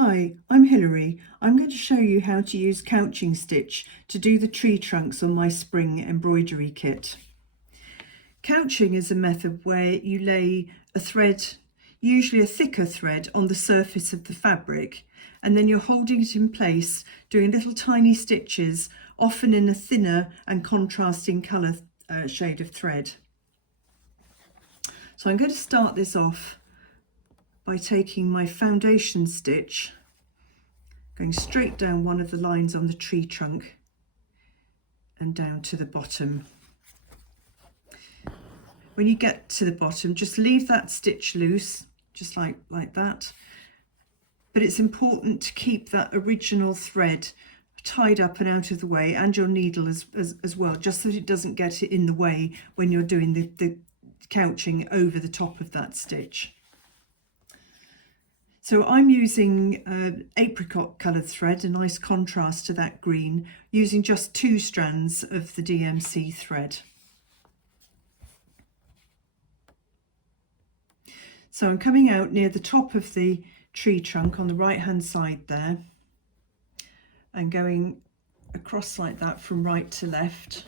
Hi, I'm Hilary. I'm going to show you how to use couching stitch to do the tree trunks on my spring embroidery kit. Couching is a method where you lay a thread, usually a thicker thread, on the surface of the fabric, and then you're holding it in place, doing little tiny stitches, often in a thinner and contrasting colour shade of thread. So I'm going to start this off by taking my foundation stitch, going straight down one of the lines on the tree trunk and down to the bottom. When you get to the bottom, just leave that stitch loose, just like that. But it's important to keep that original thread tied up and out of the way, and your needle as well, just so that it doesn't get in the way when you're doing the couching over the top of that stitch. So I'm using apricot coloured thread, a nice contrast to that green, using just 2 strands of the DMC thread. So I'm coming out near the top of the tree trunk on the right hand side there and going across like that from right to left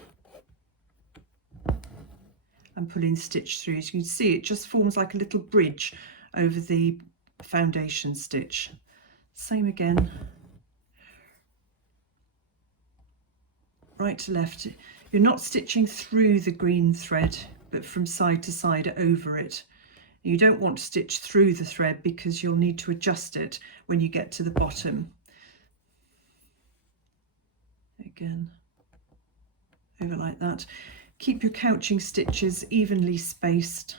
and pulling the stitch through. As you can see, it just forms like a little bridge over the foundation stitch. Same again, right to left. You're not stitching through the green thread, but from side to side over it. You don't want to stitch through the thread because you'll need to adjust it when you get to the bottom. Again, over like that. Keep your couching stitches evenly spaced.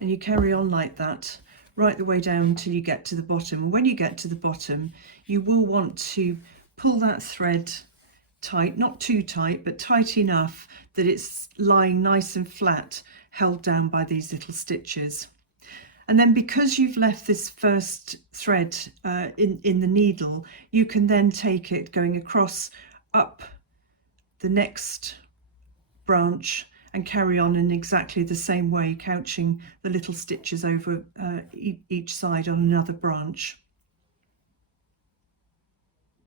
And you carry on like that right the way down till you get to the bottom. And when you get to the bottom, you will want to pull that thread tight, not too tight, but tight enough that it's lying nice and flat, held down by these little stitches. And then because you've left this first thread in the needle, you can then take it going across up the next branch and carry on in exactly the same way, couching the little stitches over each side on another branch.